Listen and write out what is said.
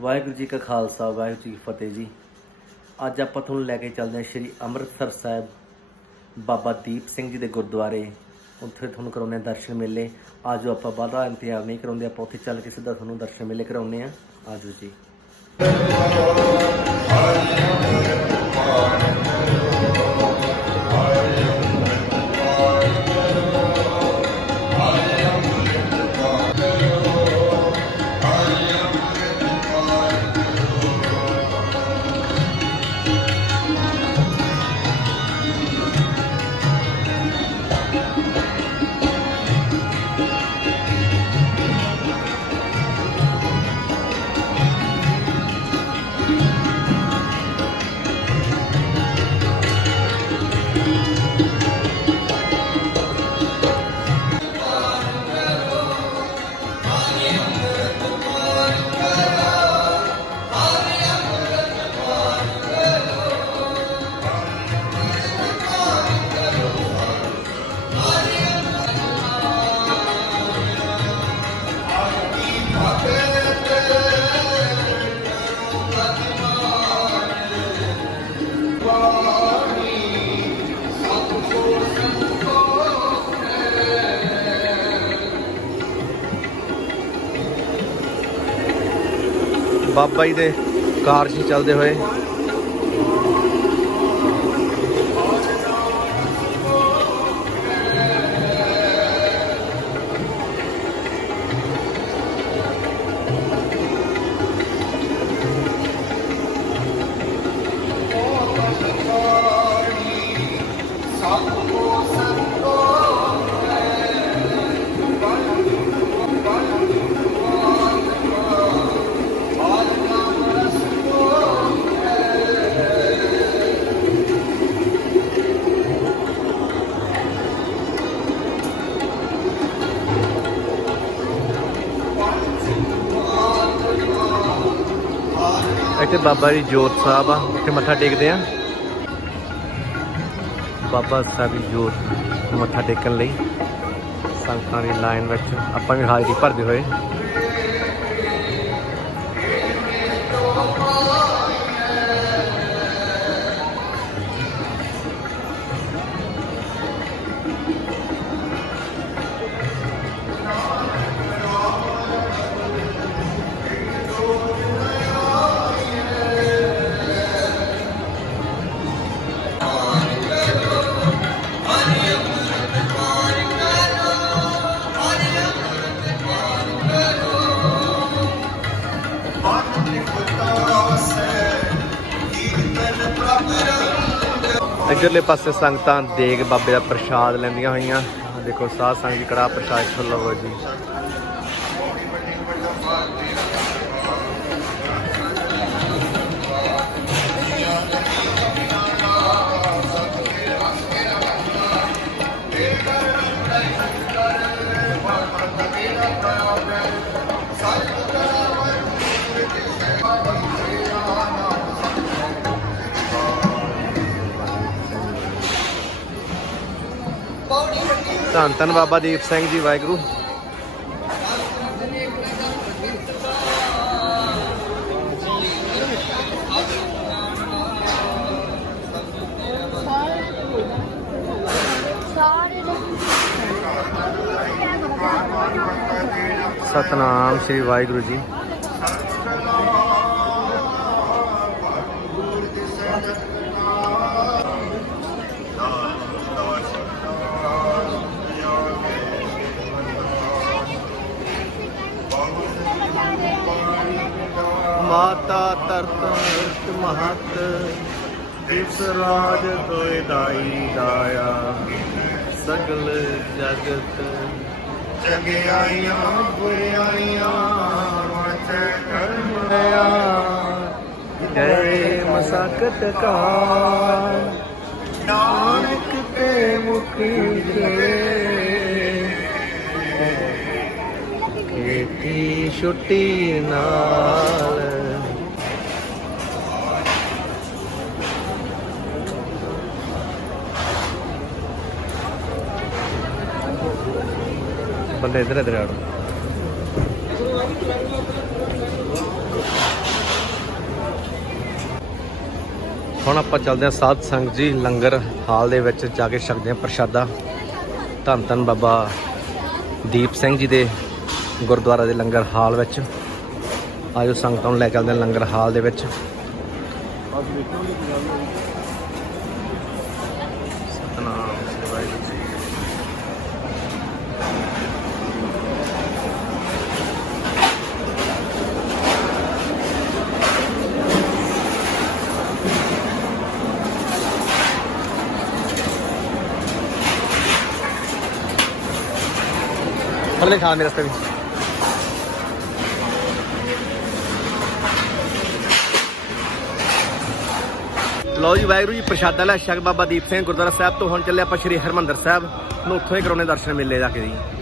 ਵਾਹਿਗੁਰੂ ਜੀ ਕਾ ਖਾਲਸਾ, ਵਾਹਿਗੁਰੂ ਜੀ ਕੀ ਫਤਿਹ ਜੀ। ਅੱਜ ਆਪਾਂ ਤੁਹਾਨੂੰ ਲੈ ਕੇ ਚੱਲਦੇ ਹਾਂ ਸ਼੍ਰੀ ਅੰਮ੍ਰਿਤਸਰ ਸਾਹਿਬ ਬਾਬਾ ਦੀਪ ਸਿੰਘ ਜੀ ਦੇ ਗੁਰਦੁਆਰੇ। ਉੱਥੇ ਤੁਹਾਨੂੰ ਕਰਾਉਂਦੇ ਹਾਂ ਦਰਸ਼ਨ ਮੇਲੇ। ਆਜੋ ਆਪਾਂ ਬਾਹਲਾ ਇੰਤਜ਼ਾਰ ਨਹੀਂ ਕਰਾਉਂਦੇ, ਆਪਾਂ ਉੱਥੇ ਚੱਲ ਕੇ ਸਿੱਧਾ ਤੁਹਾਨੂੰ ਦਰਸ਼ਨ ਮੇਲੇ ਕਰਾਉਂਦੇ ਹਾਂ। ਆਜੋ ਜੀ। ਬਾਬਾ ਜੀ ਦੇ ਕਾਰਜ ਚੱਲਦੇ ਹੋਏ। ਇੱਥੇ ਬਾਬਾ ਜੀ ਜੋਤ ਸਾਹਿਬ ਆ, ਇੱਥੇ ਮੱਥਾ ਟੇਕਦੇ ਆ। ਬਾਬਾ ਸਾਹਿਬ ਦੀ ਜੋਤ ਨੂੰ ਮੱਥਾ ਟੇਕਣ ਲਈ ਸੰਗਤਾਂ ਦੀ ਲਾਈਨ ਵਿੱਚ ਆਪਾਂ ਵੀ ਹਾਜ਼ਰੀ ਭਰਦੇ ਹੋਏ ਇੱਧਰਲੇ ਪਾਸੇ ਸੰਗਤਾਂ ਦੇਗ ਬਾਬੇ ਦਾ ਪ੍ਰਸ਼ਾਦ ਲੈਂਦੀਆਂ ਹੋਈਆਂ। ਦੇਖੋ ਸਾਧ ਸੰਗਤ ਜੀ ਕੜਾ ਪ੍ਰਸ਼ਾਦ, ਇੱਥੋਂ ਲਵੋ ਜੀ। ਧੰਨ ਧੰਨ ਬਾਬਾ ਦੀਪ ਸਿੰਘ ਜੀ ਵਾਹਿਗੁਰੂ। ਸਤਨਾਮ ਸ੍ਰੀ ਵਾਹਿਗੁਰੂ ਜੀ। ਮਾਤਾ ਤਰਤ ਅਰਤ ਮਹਤ ਇਸ ਰਾਜ ਤੋਇ ਦਾਈ ਦਾਇਆ ਸਗਲ ਜਗਤ ਚੰਗਿਆਈਆਂ ਬੁਰਾਈਆਂ ਵਚ ਦਇਆ। ਗਏ ਮਸਕਤ ਕਾ ਨਾਨਕ ਤੇ ਮੁਖੀ ਕੀਤੀ ਛੁੱਟੀ ਨਾਲ। बंदे इधर इधर आड़ो ਹੁਣ ਆਪਾਂ ਚੱਲਦੇ ਹਾਂ ਸਾਧ ਸੰਗ ਜੀ, ਲੰਗਰ ਹਾਲ ਦੇ ਵਿੱਚ ਜਾ ਕੇ ਛਕਦੇ ਹਾਂ ਪ੍ਰਸ਼ਾਦਾ। ਧੰਨ ਧੰਨ ਬਾਬਾ ਦੀਪ ਸਿੰਘ ਜੀ ਦੇ ਗੁਰਦੁਆਰਾ ਦੇ ਲੰਗਰ ਹਾਲ ਵਿੱਚ। ਆਜੋ ਸੰਗਤਾਂ ਨੂੰ ਲੈ ਚੱਲਦੇ ਹਾਂ ਲੰਗਰ ਹਾਲ ਦੇ ਵਿੱਚ। ਫੜ ਖਾ ਮੇਰੇ ਰਸਤੇ ਵਿੱਚ ਲਓ ਜੀ ਵਾਹਿਗੁਰੂ ਜੀ, ਪ੍ਰਸ਼ਾਦਾ ਲੈ ਛਕ ਬਾਬਾ ਦੀਪ ਸਿੰਘ ਗੁਰਦੁਆਰਾ ਸਾਹਿਬ ਤੋਂ ਹੁਣ ਚੱਲੇ ਆਪਾਂ ਸ਼੍ਰੀ ਹਰਮੰਦਰ ਸਾਹਿਬ। ਨੂੰ ਉੱਥੋਂ ਹੀ ਕਰਾਉਣੇ ਦਰਸ਼ਨ ਮੇਲੇ ਜਾ ਕੇ ਜੀ।